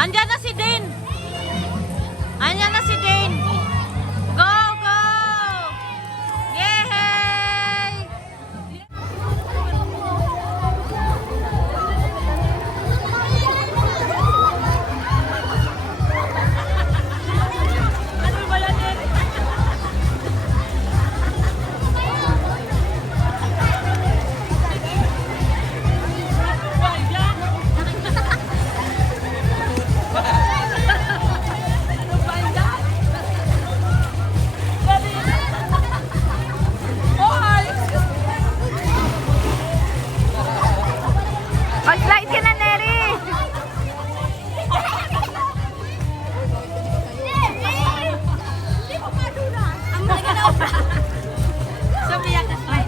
Andyan na si Dane. Andyan na si Dane. Go, go! Yay! Ano ba yan, Dane? Mag-slide ka na, Neri! Ang maganda pa! Sabi yan, slide.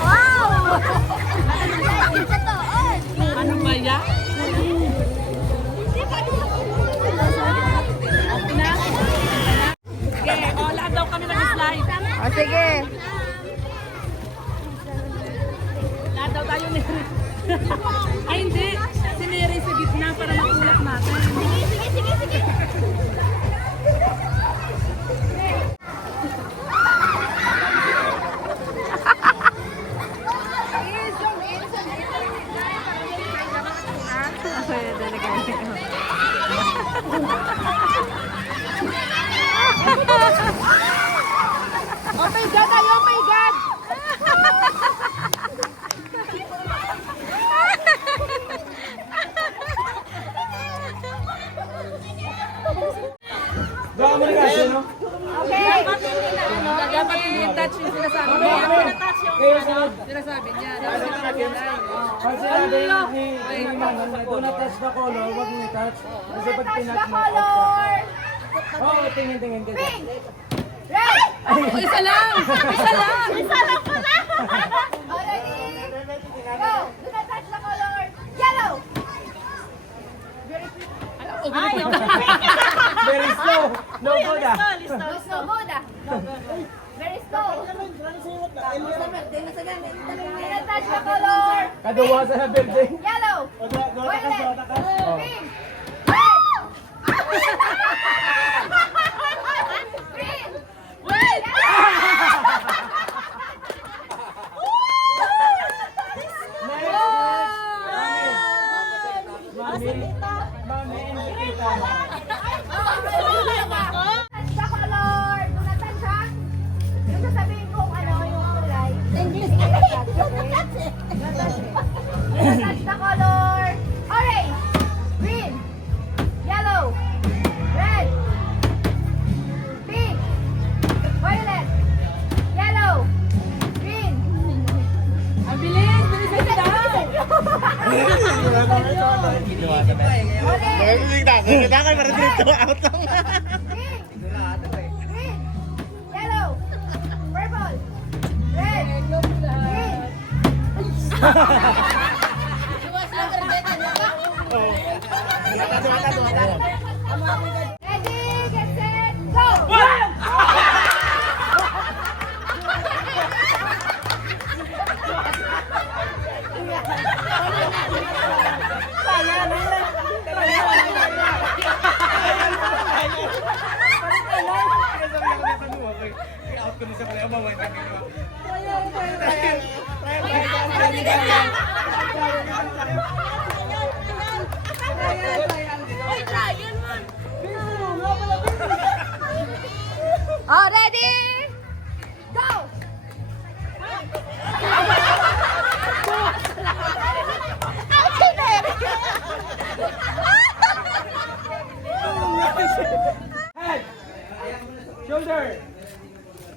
Wow! Ano ba yan? Sige, lahat daw kami mag-slide. O, sige. Lahat daw tayo ni Ay, hindi. Si Neri sa gitna para makulak natin. Sige. Oh my God! Oh my God! Baka mo kasi, no? Okay. Dapat hindi touch yung sinasabi niya. Pinatouch yung sinasabi niya. Dapat hindi nag-live. Pag sinabi ni Manon, do not touch the color, huwag mo i-touch. Kasi pag pinat mo, oo, tingin ka. Isa lang! Isa lang! Isa lang pala! Already? Go! Do not touch the color! Yellow! Very slow. No good ah. No, slow. Good ah. Very slow. Do not touch the color! Kaduwa sa building. Yellow! Violet! Pink! Red! Green! Wait! Mami, Nikita. Touch the color! Do not touch ha? Yung sasabihin kung ano yung kulay. Do not touch the color! Orange! Green! Yellow! Red! Pink! Violet! Yellow! Green! Ang bilis! Bilis na daw! Orange! Kita kan para dito out lang. Pink! Green! Yellow! Purple! Red! Green! Ready, get set, go! Out ko sa kaya mawala na Oh, ready? Go! Head, shoulder,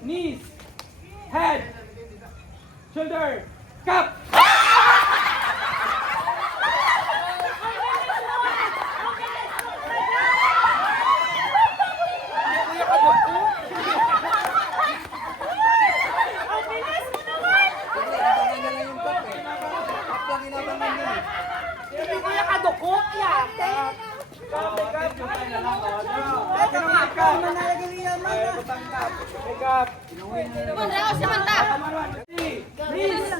knees, head, shoulder, cup. Hindi ko yung kadukot yan. cup. Butang cup. May cup. Knees.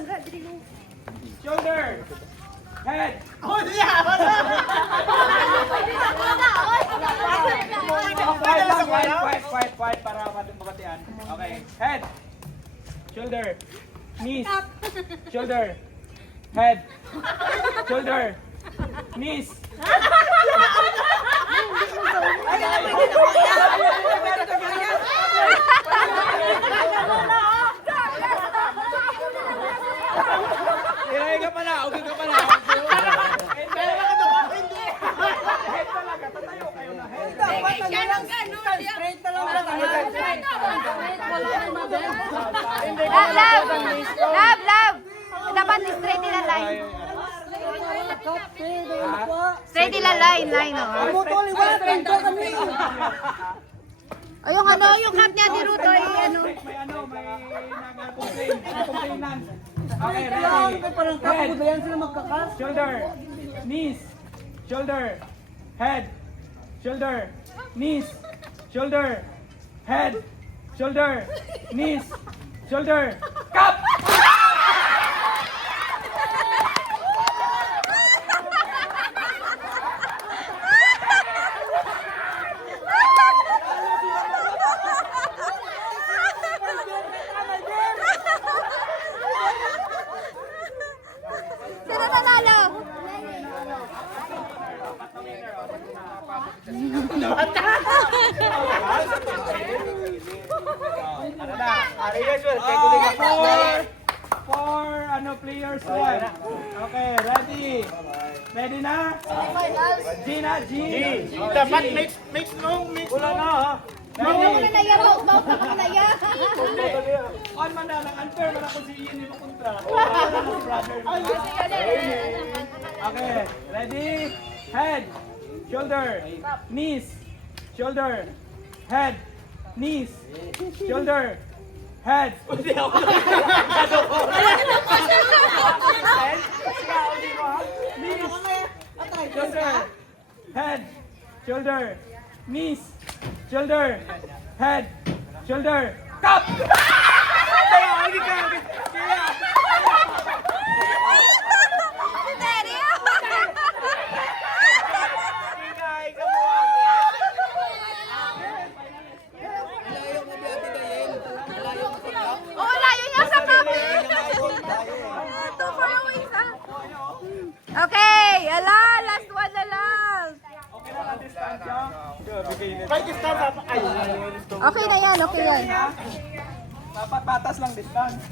Shoulder. Head. Quiet para mabatian. Okay. Head. Shoulder. Knees. Shoulder. Head. Shoulder. Knees. Ilay ka pala. Okay ka pala. Head talaga. Tatayo kayo na. Head. Love. Dapat straight nila line. Straight nila line, oh. O yung ano, yung cup niya ni Ruto, ano. May nag-complainant. Okay, ready. Head. Shoulder. Knees. Shoulder. Head. Shoulder. Knees. Shoulder. Head. Shoulder. Knees. Shoulder. Cup! Sino nanalo? Four players left. Okay, ready? Ready na? G na, G. Dapat mix no. Wala na ha. Bawal Ready? na na yan, bawal na yan. On man na, nang-unfair man ako si Ian ni Makuntra. Brother. Okay, ready? Head, shoulder, knees, shoulder, head, knees, shoulder, head. Shoulder, head, shoulder, knees, shoulder, head, shoulder, cup! Oo, layo niya sa cup. Too far away sa. Okay, ala, last one na lang. Okay na lang distansya. Okay na yan, okay yan. Dapat patas lang distance.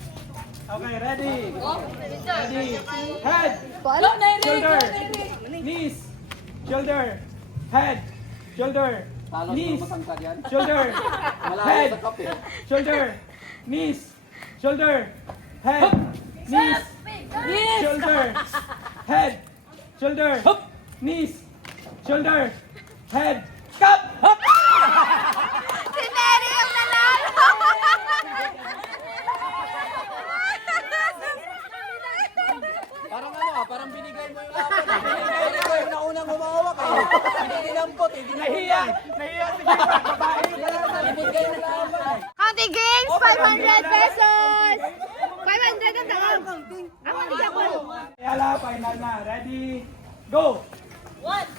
Okay, ready? Ready? Head, shoulder, knees, shoulder, head, shoulder, knees, shoulder, head, shoulder, knees, shoulder, head, knees, shoulder, head, shoulder, knees, shoulder, head, cup! Si Neri yung nanalo. Parang binigay mo yung laban. Binigay mo yung naunang humawak eh. Hindi dinampot eh. Nahiya si Gita, babae. Binigay yung laban. Counting games, 500 pesos. 500 ang taon. Ako, hindi ako. Yala, final na. Ready? Go! Okay.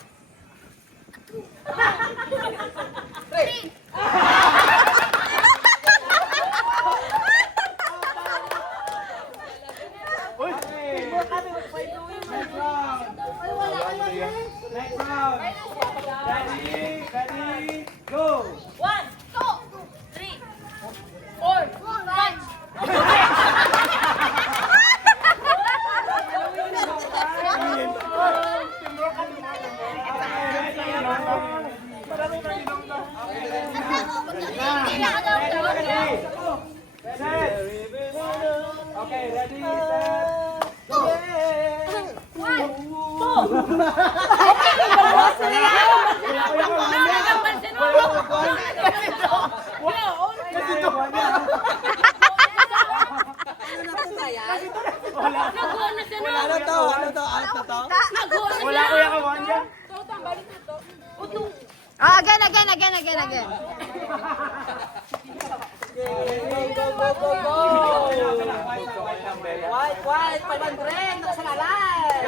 Next round. Next round. Ready, go! 1, 2, 3, 4, 5. Okay, ready, set, go! Ano to? Out na to? Wala ko yung kawan niya. Oh, again. White, 500. Nakasalalay.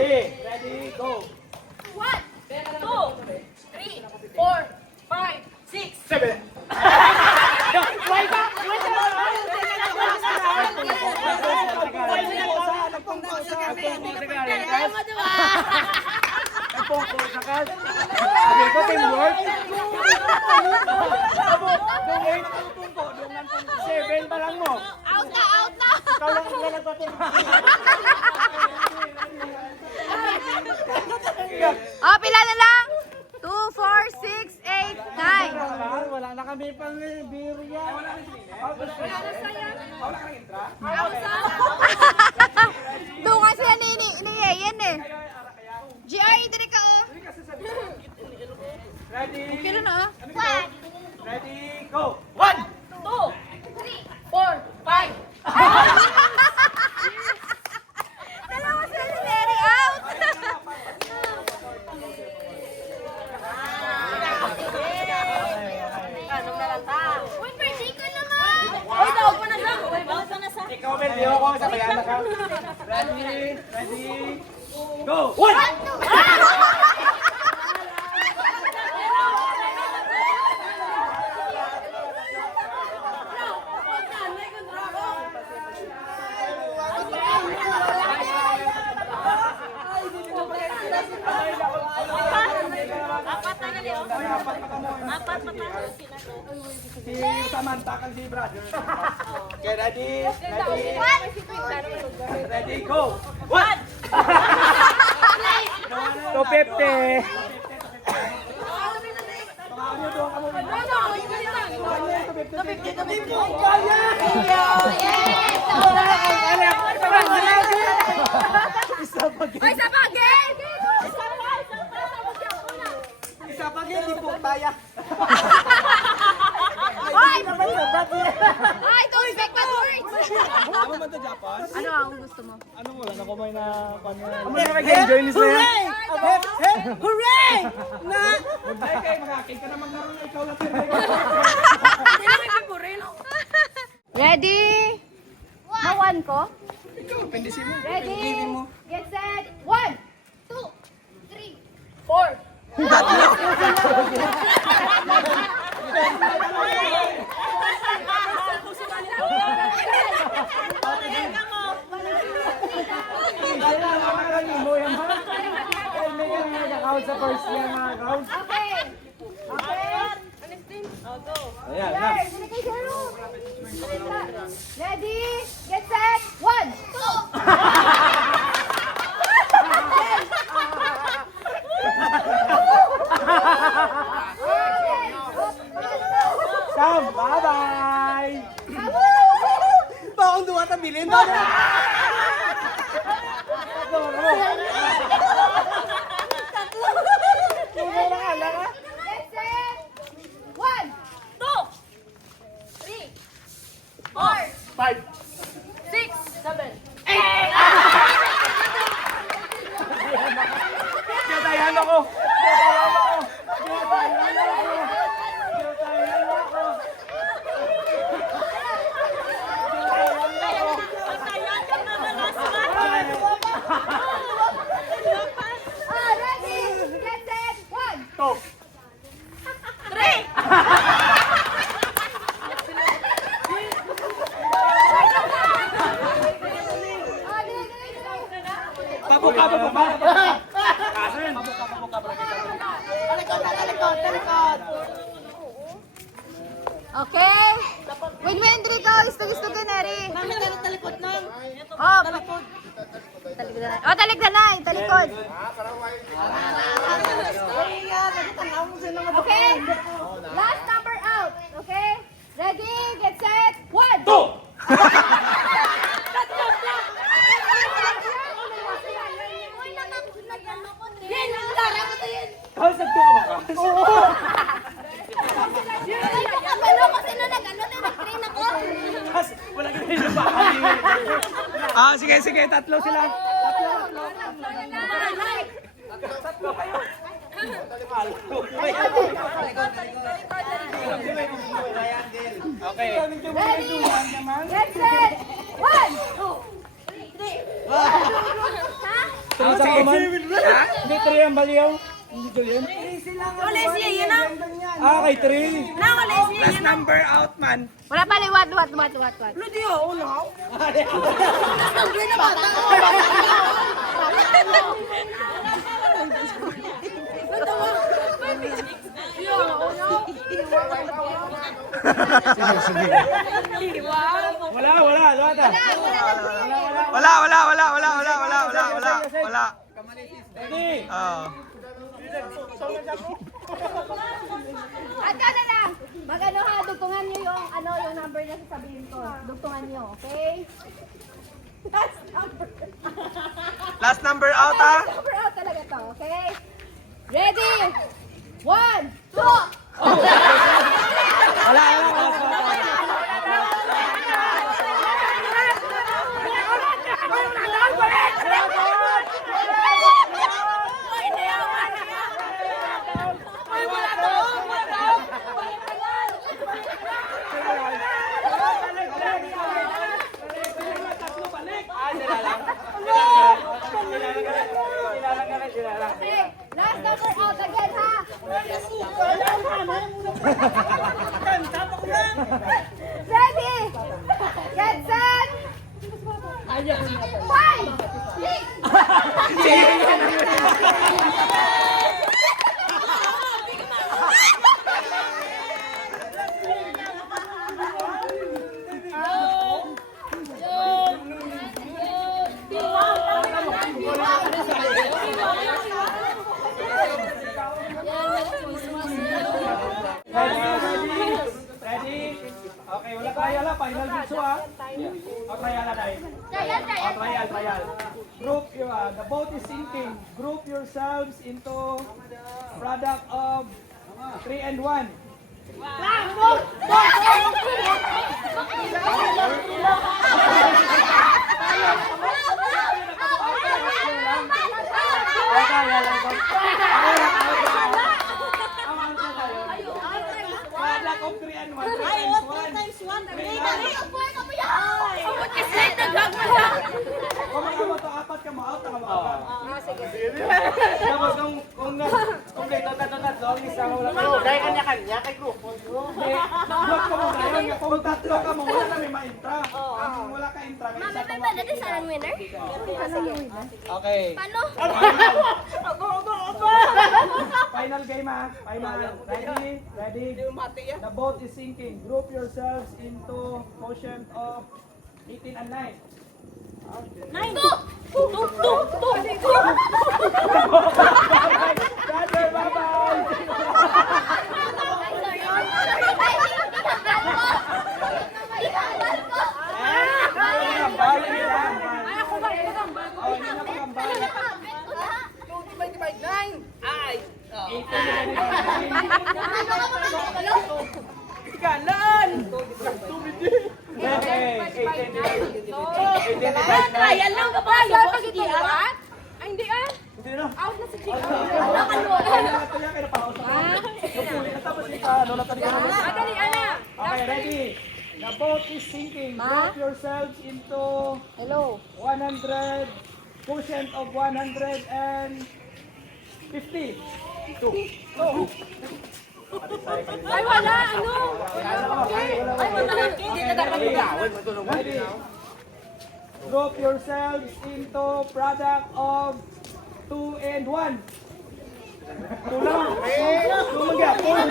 Ready, go. 1, 2, 3, 4, 5, 6. 7. Sabi ko, teamwork. Seven pa lang mo. Out na. Ikaw lang ang lalagotin. Oh, pila na lang. 2, 4, 6, 8, 9. Wala na kami pang beer yan. Dungan sila ni Yeyen eh. GR, diri ka oh. Ready? Kilo na ah. Ready, go. 1. 2, 3, 4, 5. Dalawa sila ni Mary out. Uy, birthday ko naman. Uy, tawag mo na siya. Uy, bawat mo na siya. Ikaw, Mel, di ako sa bayan na ka. Ready, go. 1. Si Samantha kang si brother. Okay, ready? Ready, go. 1. 250. Ay, sa bagay. Isa pa din, di po kaya. Ay, don't expect bad words. Ano man to Japan? Ano ang gusto mo? Ano mo lang ako may na ano nag-enjoy ni Sir? Hooray! Na! Ay kay makakita ka na magkaroon na ikaw lang pero. Ready? Mawan ko? Ikaw, pendisin mo. Ready? Get set. 1, 2, 3, 4. Sa first year mga crowd. Okay. Ayan, na. Ready? Get set. 1, 2. Sam, bye-bye! Bakong duwa tabilin ba? Get set. 1, 2, 3, 4, 5. 6, 7. Tinatayan ako! Tinatayan ako! Tinatayan ako! Tinatayan ako! ready? Get set. 1, Stop! 3. Pabuka, pabuka! Kasin! Okay. Win-win, Rico. Istog-istog ka na rin. Mami, talikod na. Oh, talikod. Oh, talikdanay. Talikod. Okay. Last number out. Okay. Ready? Get set. 1, 2! Kahit sa 2 ka ba? Tapos, wala ka rin ba? Ah, sige, sige. Tatlo sila. Tatlo kayo. Okay. Ready? Get set! 1, 2, 3. Ha? Three sa kuman. Hindi, three ang baliyaw. Hindi ko yan. Wala siya, yun na. Ah, kay three. Wala siya, Last number out, man. Wala pala, what? Hindi ako na. Wala, wala ta. Wala. Ready? Oh. At na lang. Mag-ano ha, dugtungan niyo yung yung number na sasabihin ko. Dugtungan niyo, okay? Last number. Last number out, ha? Number out talaga to, okay? Ready? 1, 2. Wala. Okay, last number out again ha. Ready? Get set. 5, 6. Ready? Okay, wala trial ha. Final video ha. O trial na tayo. Trial. The boat is sinking. Group yourselves into product of 3 and 1. Product of 3 and 1. 3 times 1. Kung mga mo to, apat ka mo out, ka mo out. Tapos kung kayo tatat doon, isa mo lang. Dahil kanya-kanya kay grupo. Block ka mo ngayon. Kung tatlo ka mo, wala na may ma-intra. Kung wala ka intra, may isa ka mo. Okay. Final game ha. Final. Ready? The boat is sinking. Group yourselves into quotient of 18 and 9. Brother, bye-bye! Trial lang ka ba? Pag ito lahat? Ay, hindi ah. Hindi na. Out na si Chico. Dali, Ana. Okay, ready? The boat is sinking. Drop yourselves into 100, quotient of 150. Ay, wala. Ano? Ay, wala. Hindi ka dapat mag-awal. Ready? Group yourselves into product of 2 and 1. Tulang. Tulang.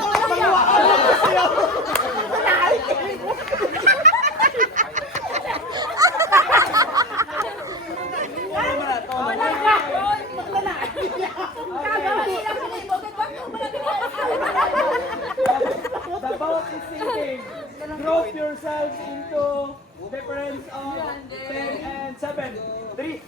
The boat is sinking. Group yourselves into difference of 10 and 7. 3.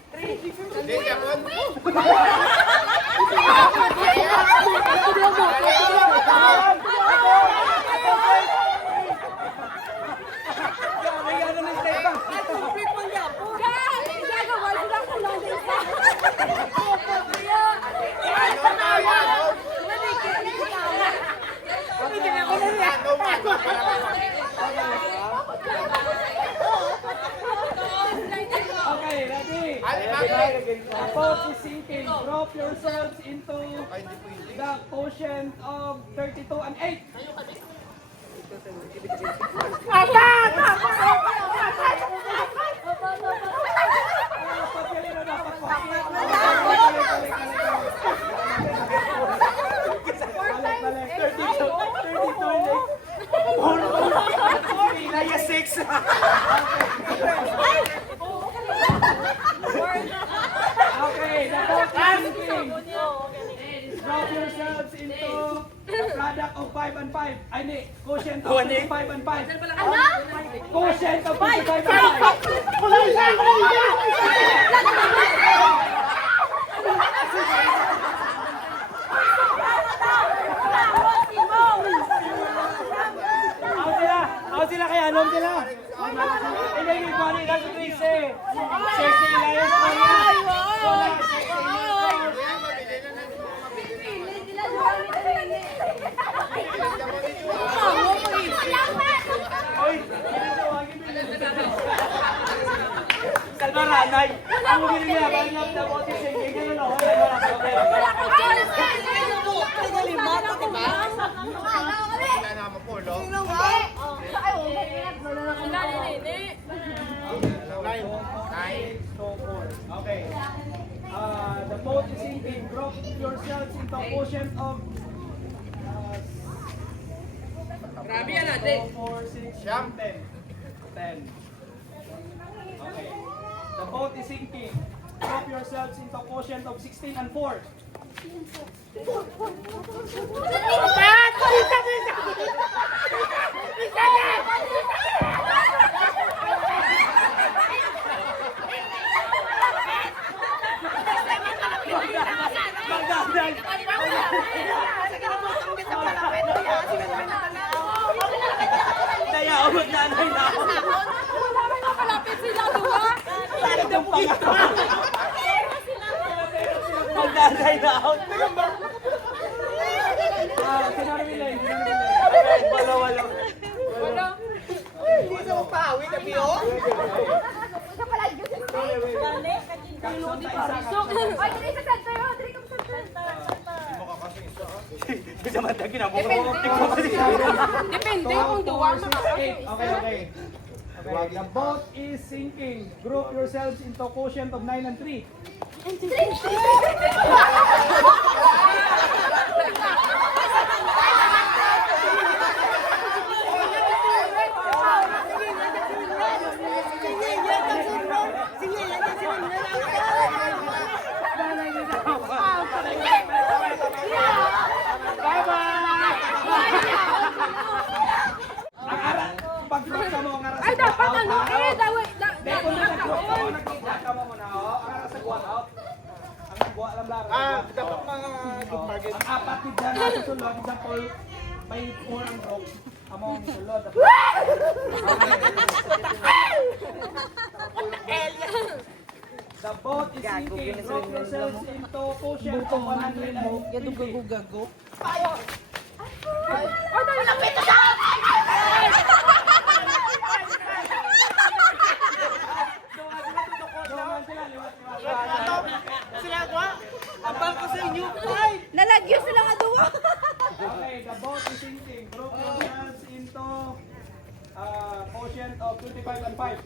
the quotient of 32 and 8. Papel na dapat po. Balik. 32 and 8. Naya 6. Okay, the both thinking. Drop yourselves into the product of 5 and 5. Ay, hindi. Quotient of 25 and 5. Quotient of 25 and 5. Ako sila kaya, alam sila. Hindi, hindi ko ano ilang sa 13. 16 Elias ko yan. Oy, Kalmaranay. Ang mugin niya, balik na po si Singing. Ganun ako. Okay. The boat is sinking. Drop yourselves into a quotient of 4, 6, 10. 10. Okay. The boat is sinking. Drop yourselves into a quotient of 16 and 4. Kaya umag nanay na ako. Malapit sila, diba? Magdaday na ako. Sinarmilay. Wala. Hindi sa magpahawi na biyo. Isa pala, yun. Kakson na isa. Ay, dili sa center. Oh, dili ka sa center. Hindi sa mata ginamo. Depende kung duwa Okay. The boat is sinking. Group yourselves into quotient of 9 and 3. Pag-drop ka mo, ang aras Ay, dapat ano eh. Kung nag-drop ka mo, nag-drop ka mo muna, ang aras sa guwan out. Ang nagbuwa lang lang. Dapat mga good target. Ang apat ni Jan na susunod, example, may 4 ang drop. Among sulod. The boat is sinking. Drop yourselves into quotient of 100 and 50. Nalagyo sila nga duwa. Okay, the boat is sinking. Group yourselves into quotient of 25 and 5.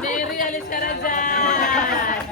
Mary, alis ka na dyan.